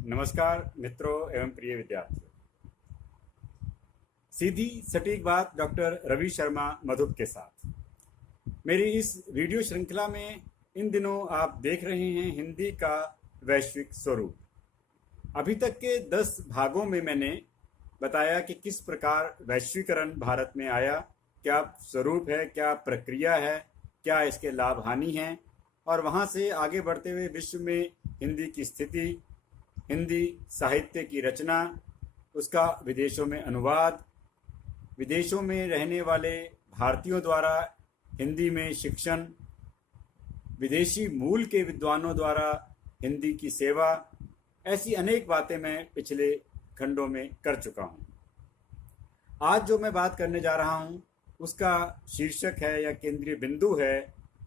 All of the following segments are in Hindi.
नमस्कार मित्रों एवं प्रिय विद्यार्थियों। सीधी सटीक बात डॉक्टर रवि शर्मा मधुप के साथ मेरी इस वीडियो श्रृंखला में इन दिनों आप देख रहे हैं हिंदी का वैश्विक स्वरूप। अभी तक के 10 भागों में मैंने बताया कि किस प्रकार वैश्वीकरण भारत में आया, क्या स्वरूप है, क्या प्रक्रिया है, क्या इसके लाभ हानि हैं, और वहाँ से आगे बढ़ते हुए विश्व में हिंदी की स्थिति, हिंदी साहित्य की रचना, उसका विदेशों में अनुवाद, विदेशों में रहने वाले भारतीयों द्वारा हिंदी में शिक्षण, विदेशी मूल के विद्वानों द्वारा हिंदी की सेवा, ऐसी अनेक बातें मैं पिछले खंडों में कर चुका हूँ। आज जो मैं बात करने जा रहा हूँ उसका शीर्षक है या केंद्रीय बिंदु है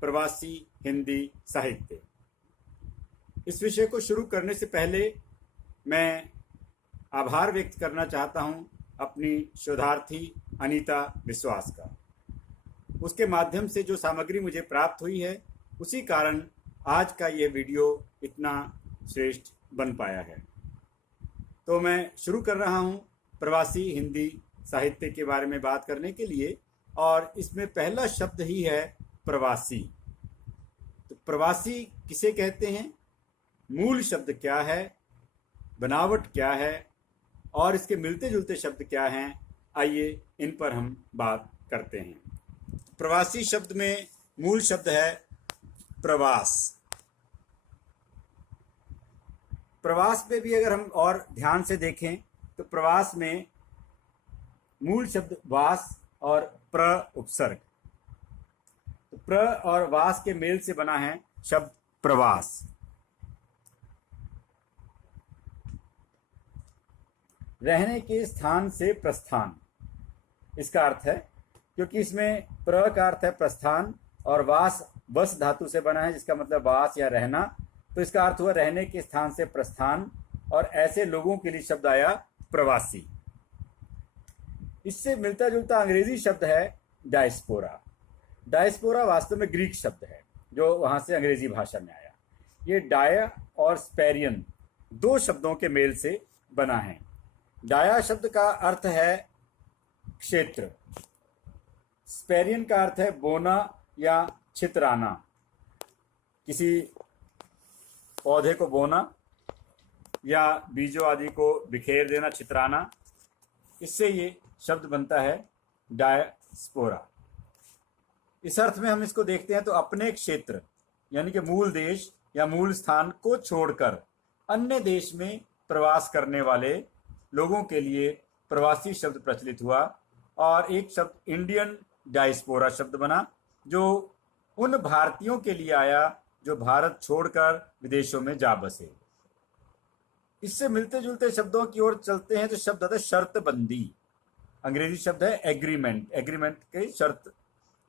प्रवासी हिंदी साहित्य। इस विषय को शुरू करने से पहले मैं आभार व्यक्त करना चाहता हूं अपनी शोधार्थी अनीता विश्वास का। उसके माध्यम से जो सामग्री मुझे प्राप्त हुई है उसी कारण आज का ये वीडियो इतना श्रेष्ठ बन पाया है। तो मैं शुरू कर रहा हूं प्रवासी हिंदी साहित्य के बारे में बात करने के लिए, और इसमें पहला शब्द ही है प्रवासी। तो प्रवासी किसे कहते हैं, मूल शब्द क्या है, बनावट क्या है और इसके मिलते जुलते शब्द क्या हैं, आइए इन पर हम बात करते हैं। प्रवासी शब्द में मूल शब्द है प्रवास। प्रवास पे भी अगर हम और ध्यान से देखें तो प्रवास में मूल शब्द वास और प्र उपसर्ग, तो प्र और वास के मेल से बना है शब्द प्रवास। रहने के स्थान से प्रस्थान, इसका अर्थ है, क्योंकि इसमें प्र का अर्थ है प्रस्थान और वास वस धातु से बना है जिसका मतलब वास या रहना, तो इसका अर्थ हुआ रहने के स्थान से प्रस्थान, और ऐसे लोगों के लिए शब्द आया प्रवासी। इससे मिलता जुलता अंग्रेजी शब्द है डायस्पोरा। डायस्पोरा वास्तव में ग्रीक शब्द है जो वहां से अंग्रेजी भाषा में आया। ये डाया और स्पेरियन दो शब्दों के मेल से बना है। डाया शब्द का अर्थ है क्षेत्र, स्पेरियन का अर्थ है बोना या छितराना, किसी पौधे को बोना या बीजों आदि को बिखेर देना, छितराना, इससे ये शब्द बनता है डायस्पोरा। इस अर्थ में हम इसको देखते हैं तो अपने क्षेत्र यानी कि मूल देश या मूल स्थान को छोड़कर अन्य देश में प्रवास करने वाले लोगों के लिए प्रवासी शब्द प्रचलित हुआ, और एक शब्द इंडियन डायस्पोरा शब्द बना जो उन भारतीयों के लिए आया जो भारत छोड़कर विदेशों में जा बसे। इससे मिलते जुलते शब्दों की ओर चलते हैं तो शब्द आता है शर्तबंदी। अंग्रेजी शब्द है एग्रीमेंट, एग्रीमेंट की शर्त,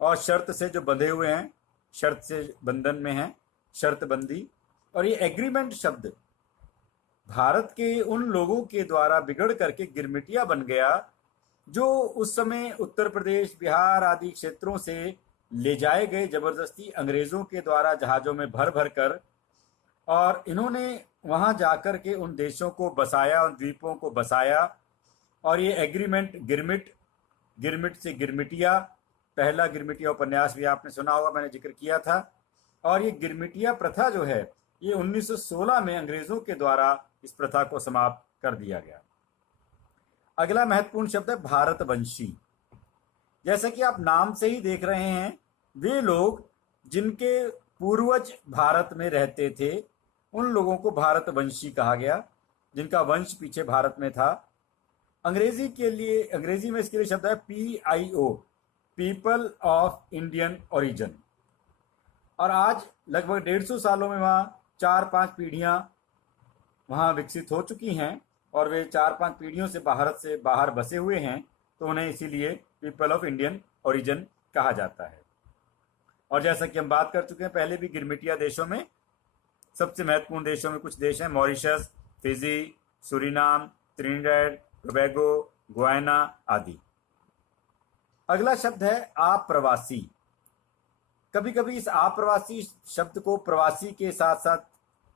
और शर्त से जो बंधे हुए हैं, शर्त से बंधन में है, शर्तबंदी। और ये एग्रीमेंट शब्द भारत के उन लोगों के द्वारा बिगड़ करके गिरमिटिया बन गया जो उस समय उत्तर प्रदेश, बिहार आदि क्षेत्रों से ले जाए गए जबरदस्ती अंग्रेजों के द्वारा जहाज़ों में भर भर कर, और इन्होंने वहां जाकर के उन देशों को बसाया, उन द्वीपों को बसाया। और ये एग्रीमेंट गिरमिट, गिरमिट से गिरमिटिया, पहला गिरमिटिया उपन्यास भी आपने सुना होगा, मैंने जिक्र किया था। और ये गिरमिटिया प्रथा जो है ये 1916 में अंग्रेजों के द्वारा इस प्रथा को समाप्त कर दिया गया। अगला महत्वपूर्ण शब्द है भारतवंशी। जैसा कि आप नाम से ही देख रहे हैं, वे लोग जिनके पूर्वज भारत में रहते थे उन लोगों को भारतवंशी कहा गया, जिनका वंश पीछे भारत में था। अंग्रेजी में इसके लिए शब्द है PIO, people of Indian origin. और आज लगभग 150 सालों में वहाँ 4-5 पीढ़ियाँ वहाँ विकसित हो चुकी हैं, और वे 4-5 पीढ़ियों से भारत से बाहर बसे हुए हैं, तो उन्हें इसीलिए पीपल ऑफ इंडियन ओरिजिन कहा जाता है। और जैसा कि हम बात कर चुके हैं पहले भी, गिरमिटिया देशों में सबसे महत्वपूर्ण देशों में कुछ देश हैं, Mauritius, Fiji, Suriname, Trinidad, Tobago, Guyana आदि। अगला शब्द है आप्रवासी। कभी कभी इस आप्रवासी शब्द को प्रवासी के साथ साथ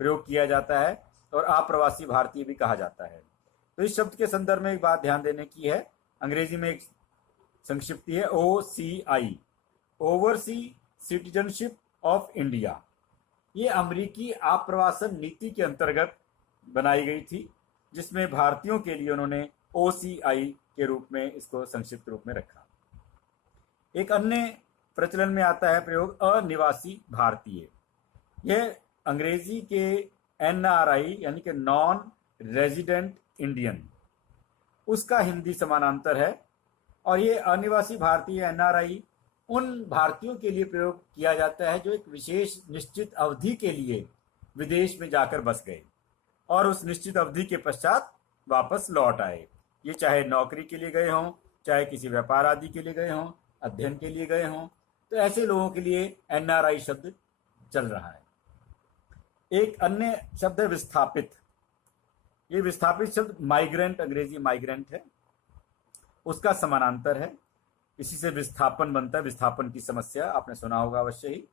प्रयोग किया जाता है, और अप्रवासी भारतीय भी कहा जाता है। तो इस शब्द के संदर्भ में एक बात ध्यान देने की है, अंग्रेजी में एक संक्षिप्ति है OCI, oversee citizenship of India. ये अमेरिकी आप्रवासन नीति के अंतर्गत बनाई गई थी, जिसमें भारतीयों के लिए उन्होंने OCI के रूप में इसको संक्षिप्त रूप में रखा। एक अन्य प्रचलन में आता है प्रयोग अनिवासी भारतीय। यह अंग्रेजी के NRI यानी कि नॉन रेजिडेंट इंडियन, उसका हिंदी समानांतर है। और ये अनिवासी भारतीय NRI उन भारतीयों के लिए प्रयोग किया जाता है जो एक विशेष निश्चित अवधि के लिए विदेश में जाकर बस गए और उस निश्चित अवधि के पश्चात वापस लौट आए। ये चाहे नौकरी के लिए गए हों, चाहे किसी व्यापार आदि के लिए गए हों, अध्ययन के लिए गए हों, तो ऐसे लोगों के लिए NRI शब्द चल रहा है। एक अन्य शब्द है विस्थापित। ये विस्थापित शब्द माइग्रेंट, अंग्रेजी माइग्रेंट है, उसका समानांतर है। इसी से विस्थापन बनता है, विस्थापन की समस्या आपने सुना होगा अवश्य ही।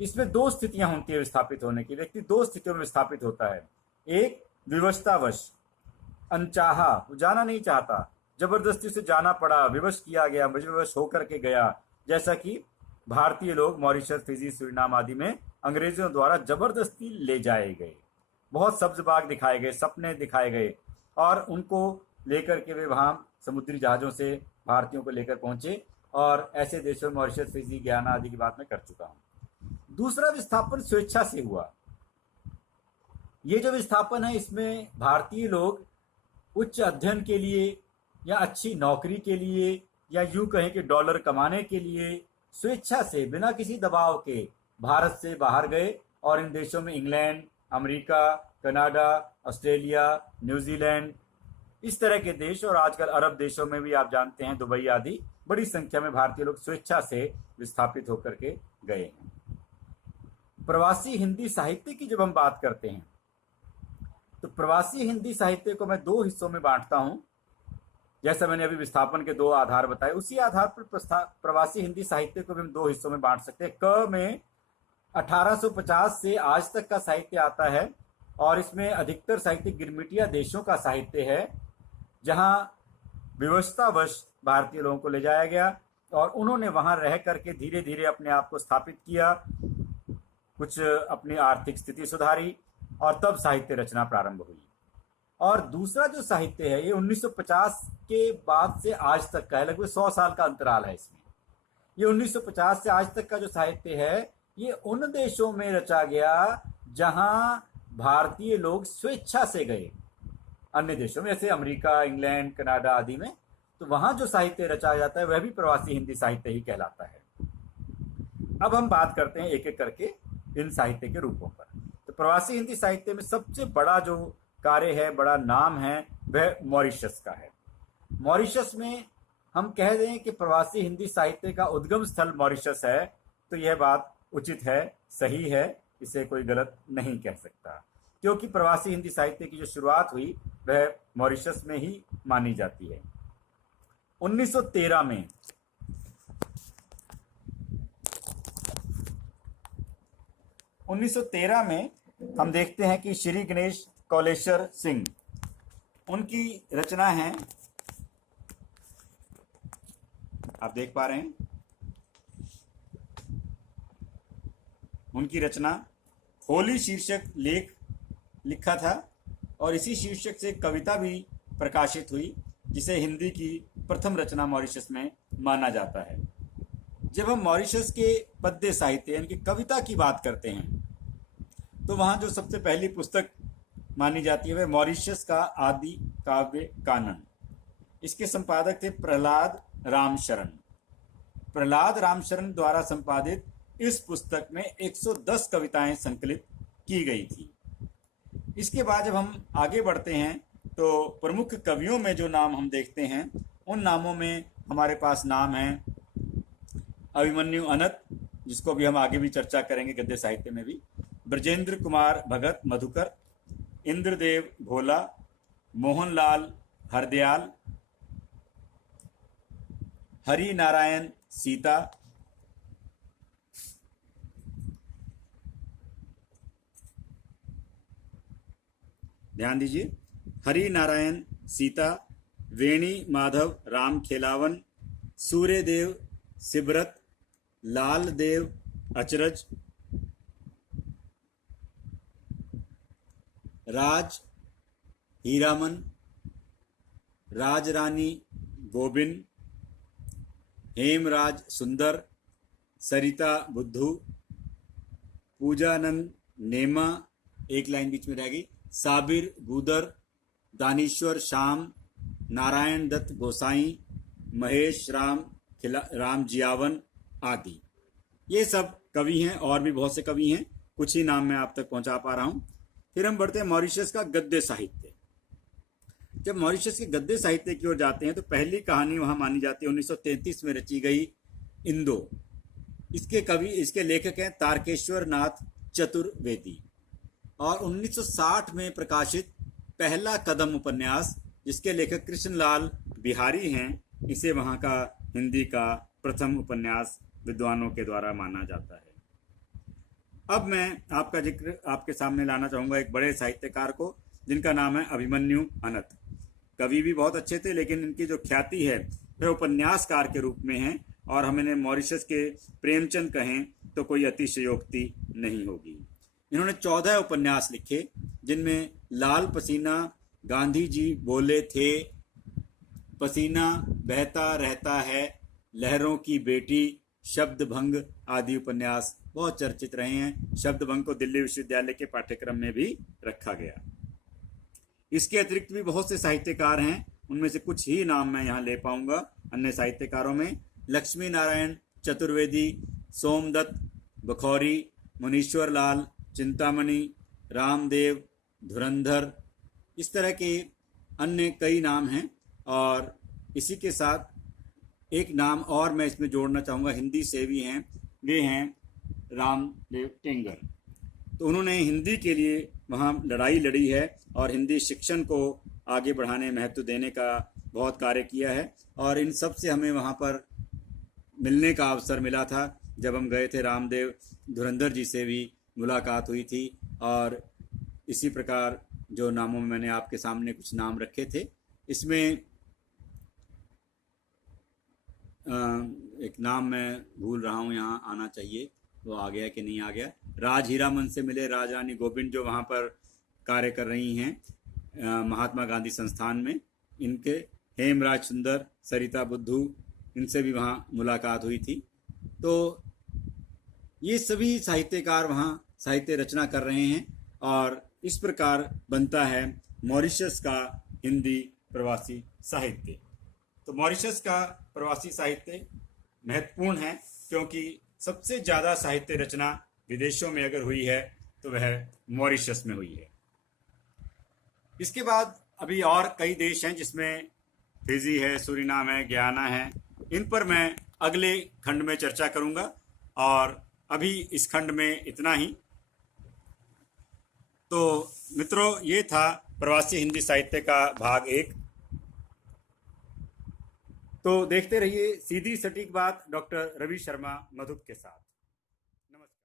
इसमें दो स्थितियां होती है विस्थापित होने की। व्यक्ति दो स्थितियों में विस्थापित होता है। एक विवशतावश, अनचाहा, वो जाना नहीं चाहता, जबरदस्ती उसे जाना पड़ा, विवश किया गया, विवश होकर के गया, जैसा कि भारतीय लोग मॉरिशस, फिजी, सूरीनाम आदि में अंग्रेजों द्वारा जबरदस्ती ले जाए गए। बहुत सब्ज बाग दिखाए गए, सपने दिखाए गए और उनको लेकर के वे वहां समुद्री जहाजों से भारतीयों को लेकर पहुंचे। और ऐसे देशों में मॉरिशस, फिजी, गयाना आदि की बात मैं कर चुका हूं। दूसरा विस्थापन स्वेच्छा से हुआ। ये जो विस्थापन है, इसमें भारतीय लोग उच्च अध्ययन के लिए या अच्छी नौकरी के लिए या यूं कहें कि डॉलर कमाने के लिए स्वेच्छा से, बिना किसी दबाव के भारत से बाहर गए और इन देशों में England, America, Canada, Australia, New Zealand, इस तरह के देश और आजकल अरब देशों में भी आप जानते हैं, दुबई आदि, बड़ी संख्या में भारतीय लोग स्वेच्छा से विस्थापित होकर के गए हैं। प्रवासी हिंदी साहित्य की जब हम बात करते हैं तो प्रवासी हिंदी साहित्य को मैं दो हिस्सों में बांटता हूं। जैसा मैंने अभी विस्थापन के दो आधार बताए, उसी आधार पर प्रवासी हिंदी साहित्य को भी हम दो हिस्सों में बांट सकते हैं। क में 1850 से आज तक का साहित्य आता है और इसमें अधिकतर साहित्य गिरमिटिया देशों का साहित्य है, जहां विवशतावश भारतीय लोगों को ले जाया गया और उन्होंने वहां रह करके धीरे धीरे अपने आप को स्थापित किया, कुछ अपनी आर्थिक स्थिति सुधारी और तब साहित्य रचना प्रारंभ हुई। और दूसरा जो साहित्य है, ये 1950 के बाद से आज तक का है, लगभग 100 साल का अंतराल है इसमें। ये 1950 से आज तक का जो साहित्य है, ये उन देशों में रचा गया जहां भारतीय लोग स्वेच्छा से गए, अन्य देशों में जैसे अमेरिका, इंग्लैंड, कनाडा आदि में, तो वहां जो साहित्य रचा जाता है वह भी प्रवासी हिंदी साहित्य ही कहलाता है। अब हम बात करते हैं एक एक करके इन साहित्य के रूपों पर। तो प्रवासी हिंदी साहित्य में सबसे बड़ा जो कार्य है, बड़ा नाम है, वह मॉरिशस का है। मॉरिशस में हम कह दें कि प्रवासी हिंदी साहित्य का उद्गम स्थल मॉरिशस है, तो यह बात उचित है, सही है, इसे कोई गलत नहीं कह सकता, क्योंकि प्रवासी हिंदी साहित्य की जो शुरुआत हुई वह मॉरिशस में ही मानी जाती है। 1913 में हम देखते हैं कि श्री गणेश कौलेश्वर सिंह, उनकी रचना है, आप देख पा रहे हैं, उनकी रचना होली शीर्षक लेख लिखा था और इसी शीर्षक से कविता भी प्रकाशित हुई, जिसे हिंदी की प्रथम रचना मॉरिशस में माना जाता है। जब हम मॉरिशस के पद्य साहित्य यानी कि कविता की बात करते हैं तो वहाँ जो सबसे पहली पुस्तक मानी जाती है वह मॉरिशस का आदि काव्य कानन। इसके संपादक थे प्रहलाद रामशरण। प्रहलाद रामशरण द्वारा संपादित इस पुस्तक में 110 कविताएं संकलित की गई थी। इसके बाद जब हम आगे बढ़ते हैं तो प्रमुख कवियों में जो नाम हम देखते हैं, उन नामों में हमारे पास नाम है अभिमन्यु अनंत, जिसको भी हम आगे भी चर्चा करेंगे गद्य साहित्य में भी, ब्रजेंद्र कुमार भगत मधुकर, इंद्रदेव भोला, मोहनलाल हरदयाल, हरि नारायण सीता, ध्यान दीजिए, हरि नारायण सीता, वेणी माधव राम खेलावन, सूर्यदेव सिबरत, लाल देव अचरज, राज हीरामन, राजरानी गोबिन, हेमराज सुंदर, सरिता बुद्धू, पूजानंद नेमा, एक लाइन बीच में रह गई, साबिर गूदर, दानीश्वर श्याम, नारायण दत्त गोसाई, महेश राम जियावन आदि। ये सब कवि हैं, और भी बहुत से कवि हैं, कुछ ही नाम मैं आप तक पहुंचा पा रहा हूं। फिर हम बढ़ते हैं मॉरिशस का गद्य साहित्य। जब मॉरिशस के गद्य साहित्य की ओर जाते हैं तो पहली कहानी वहां मानी जाती है 1933 में रची गई इंदो। इसके लेखक हैं तारकेश्वर नाथ चतुर्वेदी। और 1960 में प्रकाशित पहला कदम उपन्यास, जिसके लेखक कृष्णलाल बिहारी हैं, इसे वहां का हिंदी का प्रथम उपन्यास विद्वानों के द्वारा माना जाता है। अब मैं आपका जिक्र आपके सामने लाना चाहूँगा एक बड़े साहित्यकार को, जिनका नाम है अभिमन्यु अनंत। कवि भी बहुत अच्छे थे, लेकिन इनकी जो ख्याति है वह उपन्यासकार के रूप में है, और हम इन्हें मॉरिशस के प्रेमचंद कहें तो कोई अतिशयोक्ति नहीं होगी। इन्होंने 14 उपन्यास लिखे, जिनमें लाल पसीना, गांधी जी बोले थे, पसीना बहता रहता है, लहरों की बेटी, शब्द भंग आदि उपन्यास बहुत चर्चित रहे हैं। शब्द भंग को दिल्ली विश्वविद्यालय के पाठ्यक्रम में भी रखा गया। इसके अतिरिक्त भी बहुत से साहित्यकार हैं, उनमें से कुछ ही नाम मैं यहाँ ले पाऊंगा। अन्य साहित्यकारों में लक्ष्मी नारायण चतुर्वेदी, सोमदत्त बखौरी, मुनीश्वर लाल चिंतामणि, रामदेव धुरंधर, इस तरह के अन्य कई नाम हैं। और इसी के साथ एक नाम और मैं इसमें जोड़ना चाहूँगा, हिंदी से भी हैं, वे हैं रामदेव टेंगर। तो उन्होंने हिंदी के लिए वहाँ लड़ाई लड़ी है और हिंदी शिक्षण को आगे बढ़ाने, महत्व देने का बहुत कार्य किया है। और इन सब से हमें वहाँ पर मिलने का अवसर मिला था जब हम गए थे। रामदेव धुरंधर जी से भी मुलाकात हुई थी। और इसी प्रकार जो नामों में मैंने आपके सामने कुछ नाम रखे थे, इसमें एक नाम मैं भूल रहा हूँ, यहाँ आना चाहिए, वो आ गया कि नहीं आ गया। राज हीरामन से मिले राजरानी गोबिंद, जो वहाँ पर कार्य कर रही हैं महात्मा गांधी संस्थान में। इनके हेमराज सुंदर, सरिता बुद्धू, इनसे भी वहाँ मुलाकात हुई थी। तो ये सभी साहित्यकार वहाँ साहित्य रचना कर रहे हैं, और इस प्रकार बनता है मॉरिशस का हिंदी प्रवासी साहित्य। तो मॉरिशस का प्रवासी साहित्य महत्वपूर्ण है, क्योंकि सबसे ज़्यादा साहित्य रचना विदेशों में अगर हुई है तो वह मॉरिशस में हुई है। इसके बाद अभी और कई देश हैं, जिसमें फिजी है, सूरीनाम है, गयाना है। इन पर मैं अगले खंड में चर्चा करूंगा, और अभी इस खंड में इतना ही। तो मित्रों, ये था प्रवासी हिंदी साहित्य का भाग 1। तो देखते रहिए सीधी सटीक बात डॉक्टर रवि शर्मा मधुप के साथ।